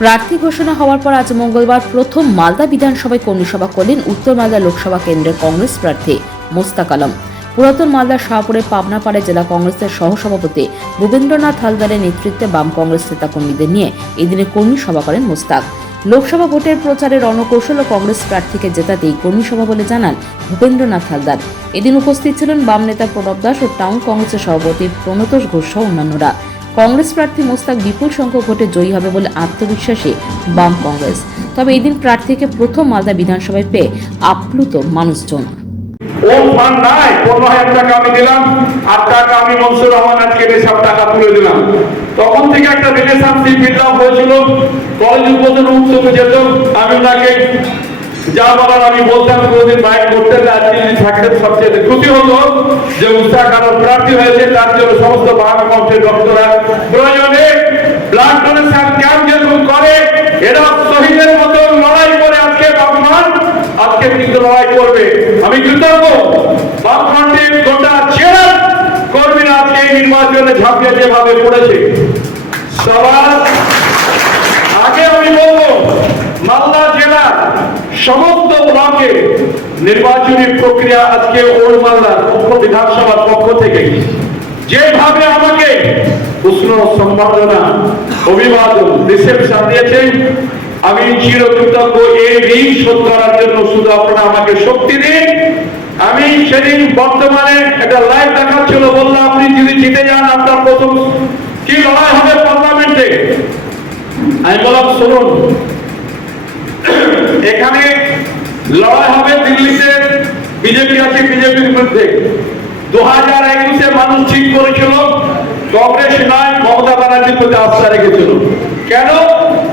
প্রার্থী ঘোষণা হওয়ার পর আজ মঙ্গলবার প্রথম মালদা বিধানসভায় কর্মী সভা করলেন উত্তর মালদা লোকসভা কেন্দ্রের কংগ্রেস প্রার্থী মোস্তাক আলম। পুরাতন মালদার শাহপুরে পাবনাপাড়ে জেলা কংগ্রেসের সহসভাপতি ভূপেন্দ্রনাথ হালদারের নেতৃত্বে বাম কংগ্রেস নেতাকর্মীদের নিয়ে এদিনে কর্মী সভা করেন মোস্তাক। লোকসভা ভোটের প্রচারে রণকৌশল ও কংগ্রেস প্রার্থীকে জেতাতেই কর্মী সভা বলে জানান ভূপেন্দ্রনাথ হালদার। এদিন উপস্থিত ছিলেন বাম নেতা প্রণব দাস ও টাউন কংগ্রেসের সভাপতি প্রণতোষ ঘোষ সহ অন্যান্যরা। কংগ্রেস প্রার্থী মোস্তাক বিপুল সংখ্যক ভোটে জয়ী হবে বলে আত্মবিশ্বাসী বাম কংগ্রেস। তবে এদিন প্রার্থীকে প্রথম মালদা বিধানসভায় পেয়ে আপ্লুত মানুষজন। হাজার টাকা আমি তখন থেকে একটা হয়েছিল যেত যা আমি বলতাম করতে সবচেয়ে যে উৎসাহ কারণ প্রার্থী হয়েছে, তার জন্য সমস্ত বাহার মঞ্চের ডক্টররা ব্লাড শহীদের মতো লড়াই করে আজকে বামফ্রন্ট আজকে কিন্তু লড়াই করবে। আমি কৃতজ্ঞ। বামফ্রন্টের গোটা চেয়ার কর্মীরা আজকে নির্বাচনে ঝাঁপিয়ে যেভাবে পড়েছে। সবার আগে আমি বলব, মালদা জেলার সমস্ত ব্লকে নির্বাচনী প্রক্রিয়া আজকে ওল্ড মালদার পক্ষ বিধানসভার পক্ষ থেকে। যেভাবে আমাকে উষ্ণ সম্বর্ধনা অভিবাদন রিসেপশন দিয়েছেন। আমি চিরকৃতজ্ঞ এই ঋণ শোধ করার জন্য শুধু আপনারা আমাকে শক্তি দিন। আমি সেদিন বর্তমানে একটা লাইভ দেখাচ্ছিল বললাম, আপনি যদি জিতে যান, আপনার প্রথম কি লড়াই হবে পার্লামেন্টে? আমি বললাম, শুনুন, এখানে লড়াই হবে দিল্লিতে, বিজেপি আছে বিজেপির বিরুদ্ধে। দু হাজার একুশে মানুষ ঠিক করেছিল। মমতা ব্যানার্জির প্রতি আস্থা রেখেছিল কেন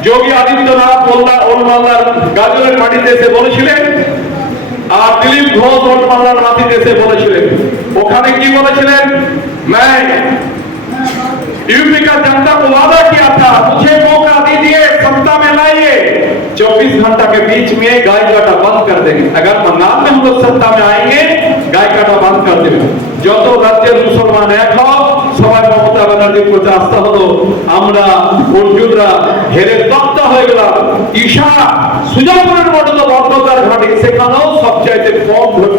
যোগী আদিত্যনাথ মোল্লা ওলমাল্লার গাজরের মাটিতে এসে বলেছিলেন আর দিলীপ ঘোষ ওলমাল্লার মাটিতে এসে বলেছিলেন ওখানে কি বলেছিলেন मैं यूपी का जनता को वादा किया था मुझे मौका दीजिए सत्ता में लाइए 24 घंटा के बीच में गाय काटा बंद कर देंगे अगर बंगाल में हम लोग सत्ता में आएंगे गाय काटा बंद कर देंगे যত রাজ্যের মুসলমান এক হও সবাই ব্যানার্জির প্রতি আস্থা হলো, আমরা অর্জুনরা হেরে তপ্ত হয়ে গেলাম। ঈশা সুজাপুরের মতো বর্ধতার ঘাটে, সেখানেও সবচাইতে কম ভোট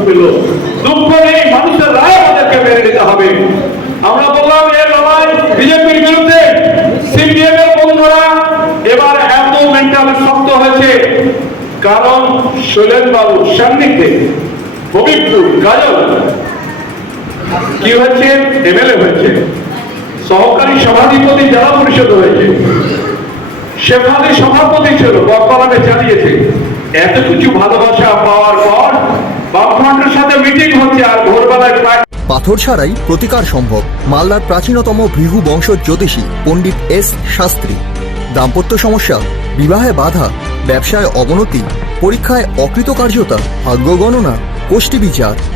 দুঃখ নেই, মানুষের রায় আমাদেরকে মেনে নিতে হবে। আমরা বললাম এর লড়াই বিজেপির বিরুদ্ধে। সিপিএম এর বন্ধুরা, এবার এত মেন্টাল শক্ত হয়েছে। কারণ শৈলেন বাবু সান্নিধ্যে হবিবপুর, গাজল। কি হয়েছে? এমএলএ হয়েছে। সহকারী সভাধিপতি জেলা পরিষদ হয়েছে সেখানে সভাপতি ছিল বকলামে জানিয়েছে, এত কিছু ভালোবাসা পাওয়ার পর বামফ্রন্টের সাথে মিটিং হচ্ছে আর ভোরবেলায় প্রায় পাথর ছাড়াই প্রতিকার সম্ভব। মালদার প্রাচীনতম ভৃহু বংশ জ্যোতিষী পণ্ডিত এস শাস্ত্রী। দাম্পত্য সমস্যা, বিবাহে বাধা, ব্যবসায় অবনতি, পরীক্ষায় অকৃতকার্যতা ভাগ্য গণনা গোষ্ঠী বিচার